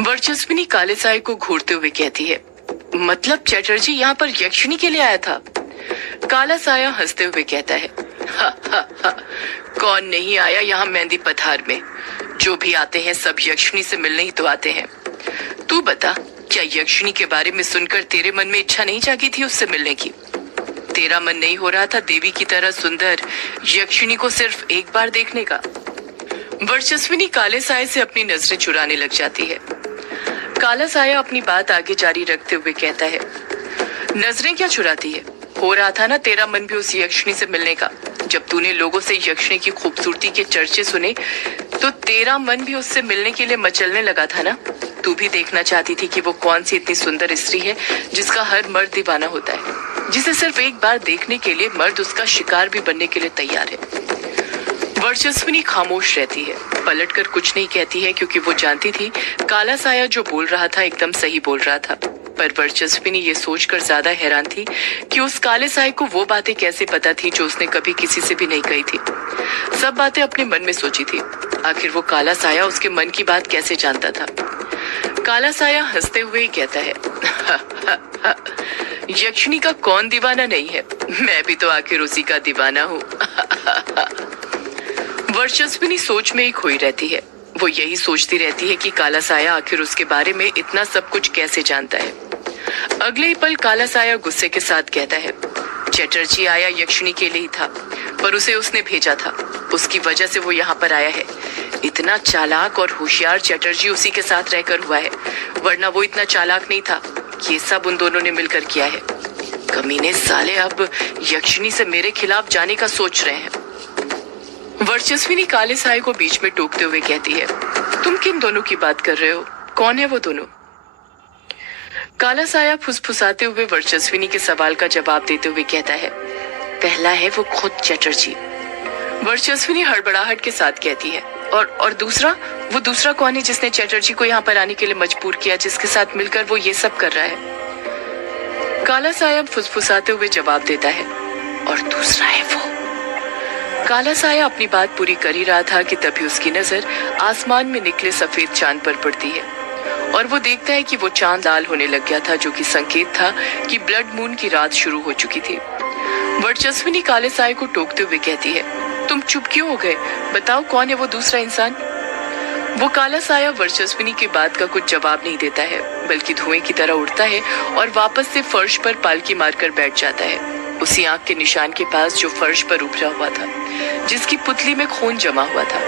वर्चस्विनी काले साय को घूरते हुए कहती है, मतलब चटर्जी यहाँ पर यक्षिणी के लिए आया था? काला साया हंसते हुए कहता है, हा, हा, हा, कौन नहीं आया यहाँ मेहंदी पथार में? जो भी आते हैं सब यक्षिणी से मिलने ही तो आते हैं। तू बता, क्या यक्षिणी के बारे में सुनकर तेरे मन में इच्छा नहीं जागी थी उससे मिलने की? तेरा मन नहीं हो रहा था देवी की तरह सुंदर यक्षिणी को सिर्फ एक बार देखने का? वर्चस्विनी काले साये से अपनी नजरें चुराने लग जाती है। काला साया अपनी बात आगे जारी रखते हुए कहता है, नजरें क्या चुराती है? हो रहा था ना तेरा मन भी उस यक्षिणी से मिलने का। जब तूने लोगों से यक्षिणी की खूबसूरती के चर्चे सुने तो तेरा मन भी उससे मिलने के लिए मचलने लगा था ना? तू भी देखना चाहती थी कि वो कौन सी इतनी सुंदर स्त्री है जिसका हर मर्द दीवाना होता है, जिसे सिर्फ एक बार देखने के लिए मर्द उसका शिकार भी बनने के लिए तैयार है। वर्चस्विनी खामोश रहती है, पलटकर कुछ नहीं कहती है, क्योंकि वो जानती थी काला साया जो बोल रहा था एकदम सही बोल रहा था। पर वर्चस्विनी ये सोचकर ज्यादा हैरान थी कि उस काले साये को वो बातें कैसे पता थी जो उसने कभी किसी से भी नहीं कही थी। सब बातें अपने मन में सोची थी। आखिर वो काला साया उसके मन की बात कैसे जानता था? काला साया हंसते हुए ही कहता है, यक्षिणी का कौन दीवाना नहीं है? मैं भी तो आखिर उसी का दीवाना हूँ। वर्चस्विनी सोच में ही खोई रहती है। वो यही सोचती रहती है कि काला साया आखिर उसके बारे में इतना सब कुछ कैसे जानता है। अगले ही पल काला साया गुस्से के साथ कहता है, चटर्जी आया यक्षिणी के लिए ही था, पर उसे उसने भेजा था, उसकी वजह से वो यहाँ पर आया है। इतना चालाक और होशियार चटर्जी उसी के साथ रहकर हुआ है, वरना वो इतना चालाक नहीं था। ये सब उन दोनों ने मिलकर किया है। कमीने साले अब यक्षिणी से मेरे खिलाफ जाने का सोच रहे हैं। वर्चस्विनी काले साये को बीच में टोकते हुए कहती है, तुम किन दोनों की बात कर रहे हो? कौन है वो दोनों? काला साया फुसफुसाते हुए वर्चस्विनी के सवाल का जवाब देते हुए कहता है, पहला है वो खुद चटर्जी। वर्चस्विनी हड़बड़ाहट के साथ कहती है, और दूसरा? वो दूसरा कौन है जिसने चटर्जी को यहाँ पर आने के लिए मजबूर किया, जिसके साथ मिलकर वो ये सब कर रहा है? काला साया फुसफुसाते हुए जवाब देता है, और दूसरा है वो। काला साया अपनी बात पूरी कर ही रहा था कि तभी उसकी नजर आसमान में निकले सफेद चांद पर पड़ती है, और वो देखता है कि वो चांद लाल होने लग गया था, जो कि संकेत था कि ब्लड मून की रात शुरू हो चुकी थी। वर्चस्विनी काले साये को टोकते हुए कहती है, तुम चुप क्यों हो गए? बताओ कौन है वो दूसरा इंसान? वो काला साया वर्चस्विनी की बात का कुछ जवाब नहीं देता है, बल्कि धुएं की तरह उड़ता है और वापस से फर्श पर पालकी मारकर बैठ जाता है, उसी आंख के निशान के पास जो फर्श पर उभरा हुआ था, जिसकी पुतली में खून जमा हुआ था।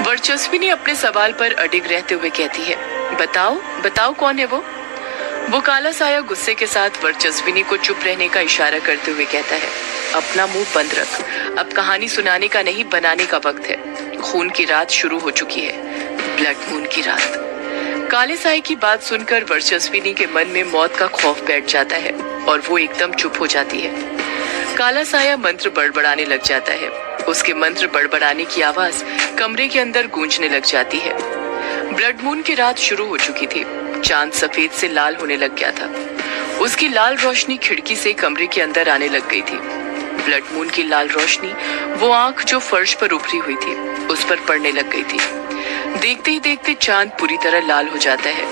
वर्चस्विनी अपने सवाल पर अडिग रहते हुए कहती है, बताओ बताओ कौन है वो? वो काला साया गुस्से के साथ वर्चस्विनी को चुप रहने का इशारा करते हुए कहता है, अपना मुंह बंद रख, अब कहानी सुनाने का नहीं बनाने का वक्त है। खून की रात शुरू हो चुकी है, ब्लड मून की रात। काले साये की बात सुनकर वर्चस्विनी के मन में मौत का खौफ बैठ जाता है और वो एकदम चुप हो जाती है। काला साया मंत्र बड़बड़ाने लग जाता है। उसके मंत्र बड़बड़ाने की आवाज कमरे के अंदर गूंजने लग जाती है। ब्लड मून की रात शुरू हो चुकी थी। चांद सफेद से लाल होने लग गया था। उसकी लाल रोशनी खिड़की से कमरे के अंदर आने लग गई थी। ब्लड मून की लाल रोशनी वो आंख जो फर्श पर उभरी हुई थी उस पर पड़ने लग गई थी। देखते ही देखते चांद पूरी तरह लाल हो जाता है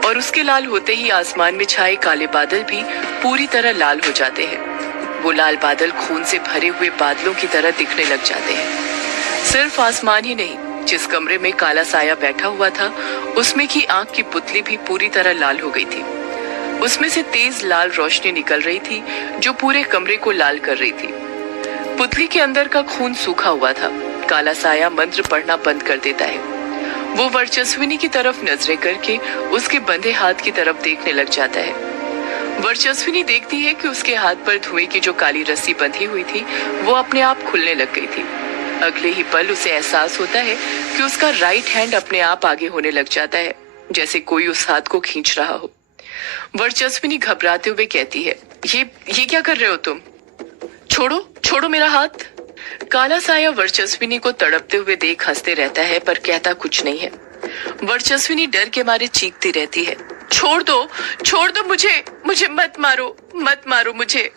और उसके लाल होते ही आसमान में छाए काले बादल भी पूरी तरह लाल हो जाते हैं। वो लाल बादल खून से भरे हुए बादलों की तरह दिखने लग जाते हैं। सिर्फ आसमान ही नहीं, जिस कमरे में काला साया बैठा हुआ था उसमें की आंख की पुतली भी पूरी तरह लाल हो गई थी। उसमें से तेज लाल रोशनी निकल रही थी जो पूरे कमरे को लाल कर रही थी। पुतली के अंदर का खून सूखा हुआ था। काला साया मंत्र पढ़ना बंद कर देता है। वो वर्चस्विनी की तरफ नजरें करके उसके बंधे हाथ की तरफ देखने लग जाता है। वर्चस्विनी देखती है कि उसके हाथ पर धुएं की जो काली रस्सी बंधी हुई थी वो अपने आप खुलने लग गई थी। अगले ही पल उसे एहसास होता है कि उसका राइट हैंड अपने आप आगे होने लग जाता है, जैसे कोई उस हाथ को खींच रहा हो। वर्चस्विनी घबराते हुए कहती है, ये क्या कर रहे हो तुम? छोड़ो छोड़ो मेरा हाथ। काला साया वर्चस्विनी को तड़पते हुए देख हंसते रहता है, पर कहता कुछ नहीं है। वर्चस्विनी डर के मारे चीखती रहती है, छोड़ दो मुझे मत मारो मुझे।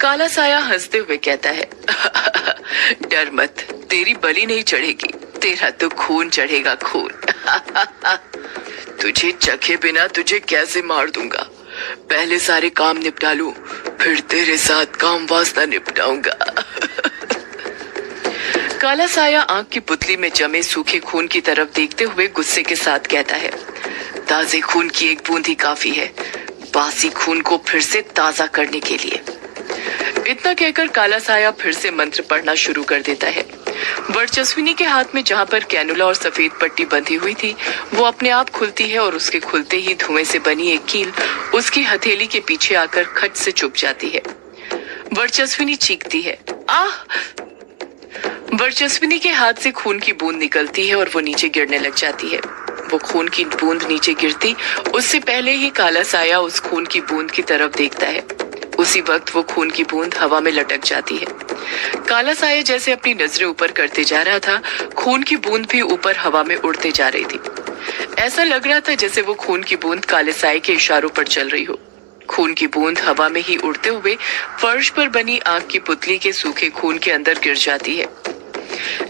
काला साया हंसते हुए कहता है, डर मत, तेरी बलि नहीं चढ़ेगी, तेरा तो खून चढ़ेगा, खून। तुझे चखे बिना तुझे कैसे मार दूंगा। पहले सारे काम निपटा लूं, फिर तेरे साथ काम वास्ता निपटाऊंगा। काला साया आंख की पुतली में जमे सूखे खून की तरफ देखते हुए गुस्से के साथ कहता है, ताजे खून की एक बूंद ही काफी है बासी खून को फिर से ताजा करने के लिए। इतना कहकर काला साया फिर से मंत्र पढ़ना शुरू कर देता है। वर्चस्विनी के हाथ में जहां पर कैनुला और सफेद पट्टी बंधी हुई थी वो अपने आप खुलती है और उसके खुलते ही धुएं से बनी एक कील उसकी हथेली के पीछे आकर खट से चुभ जाती है। वर्चस्विनी चीखती है, आह! वर्चस्विनी के हाथ से खून की बूंद निकलती है और वो नीचे गिरने लग जाती है। वो खून की बूंद नीचे गिरती उससे पहले ही काला साया उस खून की बूंद की तरफ देखता है। उसी वक्त वो खून की बूंद हवा में लटक जाती है। काला साया जैसे अपनी नजरें ऊपर करते जा रहा था, खून की बूंद भी ऊपर हवा में उड़ते जा रही थी। ऐसा लग रहा था जैसे वो खून की बूंद काले साये के इशारों पर चल रही हो। खून की बूंद हवा में ही उड़ते हुए फर्श पर बनी आंख की पुतली के सूखे खून के अंदर गिर जाती है।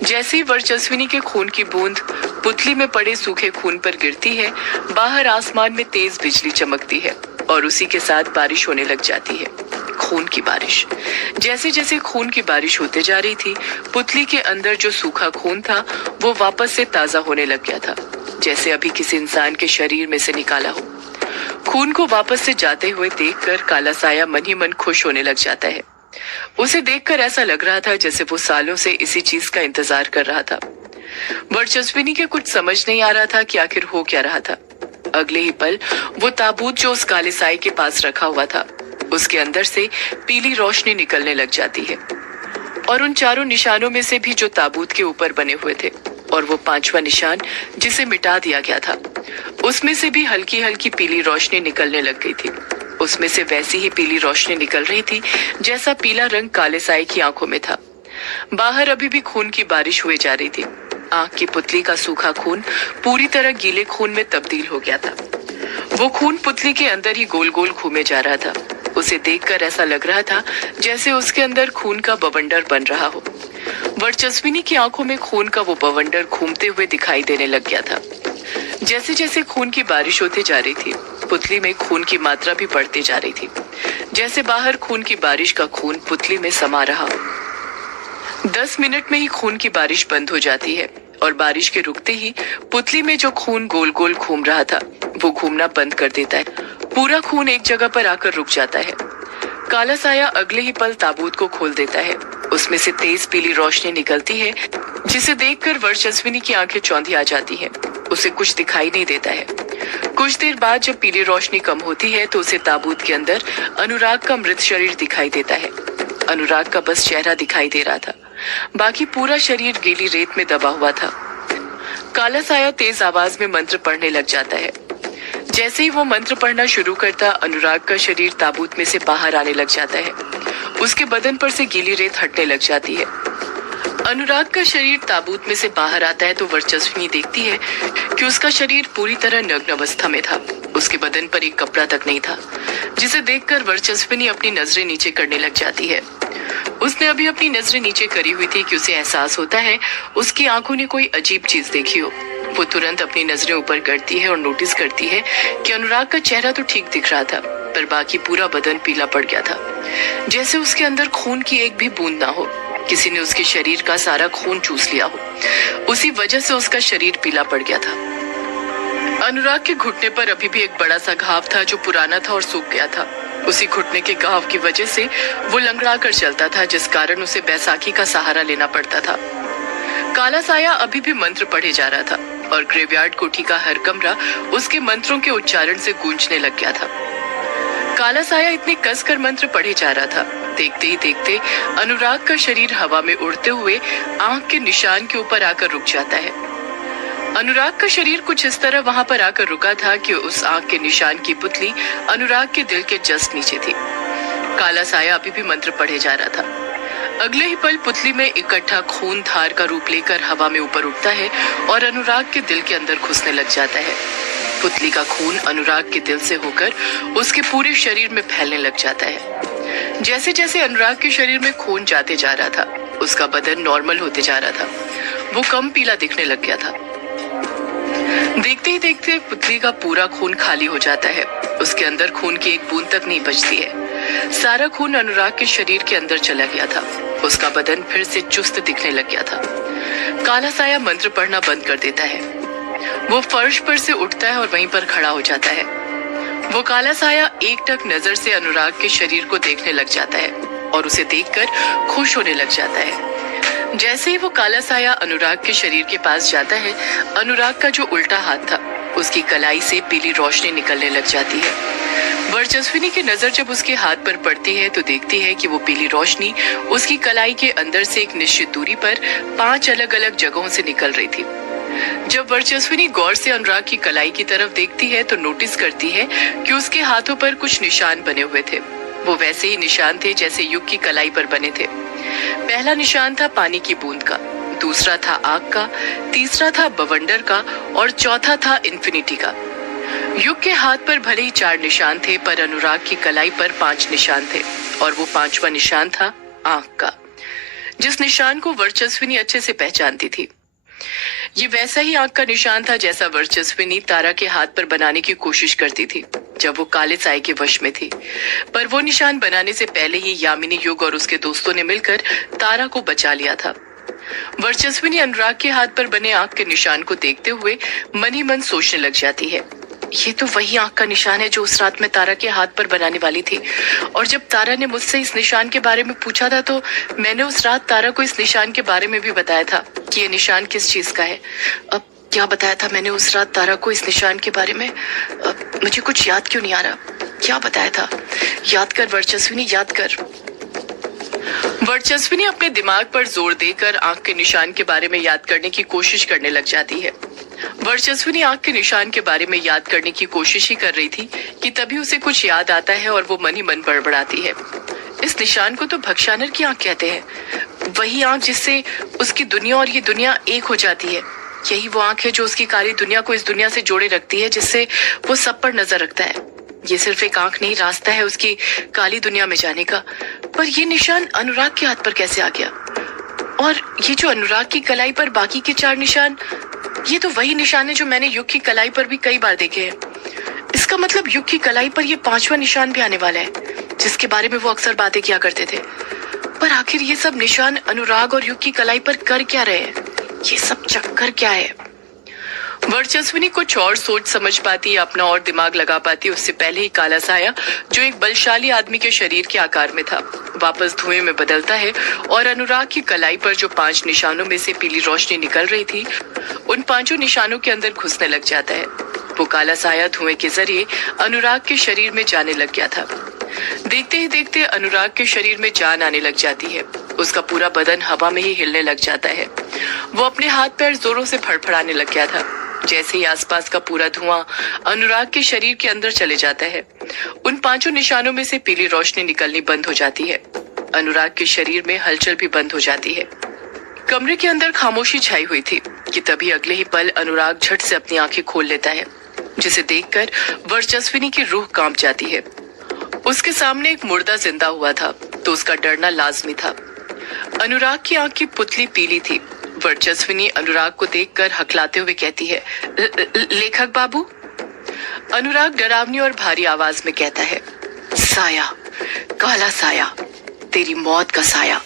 जैसे ही वर्चस्विनी के खून की बूंद पुतली में पड़े सूखे खून पर गिरती है, बाहर आसमान में तेज बिजली चमकती है और उसी के साथ बारिश होने लग जाती है। खून की बारिश। जैसे जैसे खून की बारिश होते जा रही थी, पुतली के अंदर जो सूखा खून था वो वापस से ताजा होने लग गया था, जैसे अभी किसी इंसान के शरीर में से निकाला हो। खून को वापस से जाते हुए देखकर काला साया मन ही मन खुश होने लग जाता है। उसे देखकर ऐसा लग रहा था जैसे वो सालों से इसी चीज का इंतजार कर रहा था। वर्चस्विनी के कुछ समझ नहीं आ रहा था कि आखिर हो क्या रहा था। अगले ही पल वो ताबूत जो उस काले साये के पास रखा हुआ था, उसके अंदर से पीली रोशनी निकलने लग जाती है और उन चारों निशानों में से भी जो ताबूत के ऊपर बने हुए थे और वो पांचवा निशान जिसे मिटा दिया गया था, उसमें से भी हल्की हल्की पीली रोशनी निकलने लग गई थी। उसमें से वैसी ही पीली रोशनी निकल रही थी जैसा पीला रंग काले साये की आंखों में था। बाहर अभी भी खून की बारिश हुई जा रही थी। आंख की पुतली का सूखा खून पूरी तरह गीले खून में तब्दील हो गया था। वो खून पुतली के अंदर ही गोल गोल घूमे जा रहा था। उसे देखकर ऐसा लग रहा था जैसे उसके अंदर खून का बवंडर बन रहा हो। वर्चस्विनी की आंखों में खून का वो बवंडर घूमते हुए दिखाई देने लग गया था। जैसे जैसे खून की बारिश होती जा रही थी, पुतली में खून की मात्रा भी बढ़ती जा रही थी, जैसे बाहर खून की बारिश का खून पुतली में समा रहा हो। 10 मिनट में ही खून की बारिश बंद हो जाती है और बारिश के रुकते ही पुतली में जो खून गोल गोल घूम रहा था वो घूमना बंद कर देता है। पूरा खून एक जगह पर आकर रुक जाता है। काला साया अगले ही पल ताबूत को खोल देता है। उसमें से तेज पीली रोशनी निकलती है जिसे देखकर वर्चस्विनी की आंखें चौंधी आ जाती हैं। उसे कुछ दिखाई नहीं देता है। कुछ देर बाद जब पीली रोशनी कम होती है तो उसे ताबूत के अंदर अनुराग का मृत शरीर दिखाई देता है। अनुराग का बस चेहरा दिखाई दे रहा था, बाकी पूरा शरीर गीली रेत में दबा हुआ था। काला साया तेज आवाज में मंत्र पढ़ने लग जाता है। जैसे ही वो मंत्र पढ़ना शुरू करता, अनुराग का शरीर ताबूत में से बाहर आने लग जाता है। उसके बदन पर से गीली रेत हटने लग जाती है। अनुराग का शरीर ताबूत में से बाहर आता है तो वर्चस्विनी देखती है कि उसका शरीर पूरी तरह नग्न अवस्था में था। उसके बदन पर एक कपड़ा तक नहीं था, जिसे देखकर वर्चस्विनी अपनी नजरें नीचे करने लग जाती है। उसने अभी अपनी नजरें नीचे करी हुई थी कि उसे एहसास होता है उसकी आंखों ने कोई अजीब चीज देखी हो। वो तुरंत अपनी नजरें ऊपर करती है और नोटिस करती है कि अनुराग का चेहरा तो ठीक दिख रहा था, पर बाकी पूरा बदन पीला पड़ गया था, जैसे उसके अंदर खून की एक भी बूंद ना हो। किसी ने उसके शरीर का सारा खून चूस लिया हो। उसी वजह से उसका शरीर पीला पड़ गया था। अनुराग के घुटने पर अभी भी एक बड़ा सा घाव था जो पुराना था और सूख गया था। उसी घुटने के घाव की वजह से वो लंगड़ा कर चलता था, जिस कारण उसे बैसाखी का सहारा लेना पड़ता था। काला साया अभी भी मंत्र पढ़े जा रहा था और ग्रेवयार्ड कोठी का हर कमरा उसके मंत्रों के उच्चारण से गूंजने लग गया था। काला साया इतने कसकर मंत्र पढ़े जा रहा था, देखते ही देखते अनुराग का शरीर हवा में उड़ते हुए आंख के निशान के ऊपर आकर रुक जाता है। अनुराग का शरीर कुछ इस तरह वहां पर आकर रुका था कि उस आंख के निशान की पुतली अनुराग के दिल के जस्ट नीचे थी। काला साया अभी भी मंत्र पढ़े जा रहा था। अगले ही पल पुतली में इकट्ठा खून धार का रूप लेकर हवा में ऊपर उठता है और अनुराग के दिल के अंदर घुसने लग जाता है। पुतली का खून अनुराग के दिल से होकर उसके पूरे शरीर में फैलने लग जाता है। जैसे जैसे अनुराग के शरीर में खून जाते जा रहा था, उसका बदन नॉर्मल होते जा रहा था। वो कम पीला दिखने लग गया था। देखते ही देखते पुतली का पूरा खून खाली हो जाता है। उसके अंदर खून की एक बूंद तक नहीं बचती है। सारा खून अनुराग के शरीर के अंदर चला गया था। उसका बदन फिर से चुस्त दिखने लग गया था। काला साया मंत्र पढ़ना बंद कर देता है। वो फर्श पर से उठता है और वहीं पर खड़ा हो जाता है। वो काला साया एकटक नजर से अनुराग के शरीर को देखने लग जाता है और उसे देखकर खुश होने लग जाता है। जैसे ही वो काला साया अनुराग के शरीर के पास जाता है, अनुराग का जो उल्टा हाथ था उसकी कलाई से पीली रोशनी निकलने लग जाती है। वर्चस्विनी की नजर जब उसके हाथ पर पड़ती है तो देखती है कि वो पीली रोशनी उसकी कलाई के अंदर से एक निश्चित दूरी पर 5 अलग अलग जगहों से निकल रही थी। जब वर्चस्विनी गौर से अनुराग की कलाई की तरफ देखती है तो नोटिस करती है कि उसके हाथों पर कुछ निशान बने हुए थे। वो वैसे ही निशान थे जैसे युग की कलाई पर बने थे। पहला निशान था पानी की बूंद का, दूसरा था आग का, तीसरा था बवंडर का और चौथा था इन्फिनिटी का। युग के हाथ पर भले ही 4 निशान थे, पर अनुराग की कलाई पर 5 निशान थे और वो 5वां निशान था आंख का, जिस निशान को वर्चस्विनी अच्छे से पहचानती थी। ये वैसा ही आंख का निशान था जैसा वर्चस्विनी तारा के हाथ पर बनाने की कोशिश करती थी जब वो काले साए के वश में थी। पर वो निशान बनाने से पहले ही यामिनी, युग और उसके दोस्तों ने मिलकर तारा को बचा लिया था। वर्चस्विनी अनुराग के हाथ पर बने आंख के निशान को देखते हुए मन ही मन सोचने लग जाती है, ये तो वही आंख का निशान है जो उस रात में तारा के हाथ पर बनाने वाली थी। और जब तारा ने मुझसे इस निशान के बारे में पूछा था तो मैंने उस रात तारा को इस निशान के बारे में भी बताया था कि ये निशान किस चीज का है। अब क्या बताया था मैंने उस रात तारा को इस निशान के बारे में? मुझे कुछ याद क्यों नहीं आ रहा, क्या बताया था? याद कर वर्चस्विनी, याद कर। वर्चस्विनी अपने दिमाग पर जोर देकर आंख के निशान के बारे में याद करने की कोशिश करने लग जाती है। वर्चस्विनी आंख के निशान के बारे में याद करने की कोशिश ही कर रही थी कि तभी उसे कुछ याद आता है और वो मन ही मन बड़बड़ाती है, इस निशान को तो भक्षानर की आंख कहते हैं। वही आंख जिससे उसकी दुनिया और ये दुनिया एक हो जाती है। यही वो आंख है जो उसकी काली दुनिया को इस दुनिया से जोड़े रखती है, जिससे वो सब पर नजर रखता है। ये सिर्फ एक आंख नहीं, रास्ता है उसकी काली दुनिया में जाने का। पर ये निशान अनुराग के हाथ पर कैसे आ गया? और ये जो अनुराग की कलाई पर बाकी के 4 निशान, ये तो वही निशान है जो मैंने युग की कलाई पर भी कई बार देखे हैं। इसका मतलब युग की कलाई पर ये 5वां निशान भी आने वाला है, जिसके बारे में वो अक्सर बातें किया करते थे। पर आखिर ये सब निशान अनुराग और युग की कलाई पर कर क्या रहे हैं? ये सब चक्कर क्या है? वर्चस्विनी कुछ और सोच समझ पाती, अपना और दिमाग लगा पाती उससे पहले ही काला साया, जो एक बलशाली आदमी के शरीर के आकार में था, वापस धुएं में बदलता है और अनुराग की कलाई पर जो 5 निशानों में से पीली रोशनी निकल रही थी, उन 5 निशानों के अंदर घुसने लग जाता है। वो काला साया धुएं के जरिए अनुराग के शरीर में जाने लग गया था। देखते ही देखते अनुराग के शरीर में जान आने लग जाती है। उसका पूरा बदन हवा में ही हिलने लग जाता है। वो अपने हाथ पैर जोरों से फड़फड़ाने लग गया था। जैसे ही आसपास का पूरा धुआं अनुराग के शरीर के अंदर चले जाता है, उन 5 निशानों में से पीली रोशनी निकलनी बंद हो जाती है। अनुराग के शरीर में हलचल भी बंद हो जाती है। कमरे के अंदर खामोशी छाई हुई थी कि तभी अगले ही पल अनुराग झट से अपनी आंखें खोल लेता है, जिसे देखकर वर्चस्विनी की रूह कांप जाती है। उसके सामने एक मुर्दा जिंदा हुआ था तो उसका डरना लाजमी था। अनुराग की आंख की पुतली पीली थी। वर्चस्विनी अनुराग को देखकर हकलाते हुए कहती है, लेखक बाबू। अनुराग डरावनी और भारी आवाज में कहता है, साया, काला साया, तेरी मौत का साया।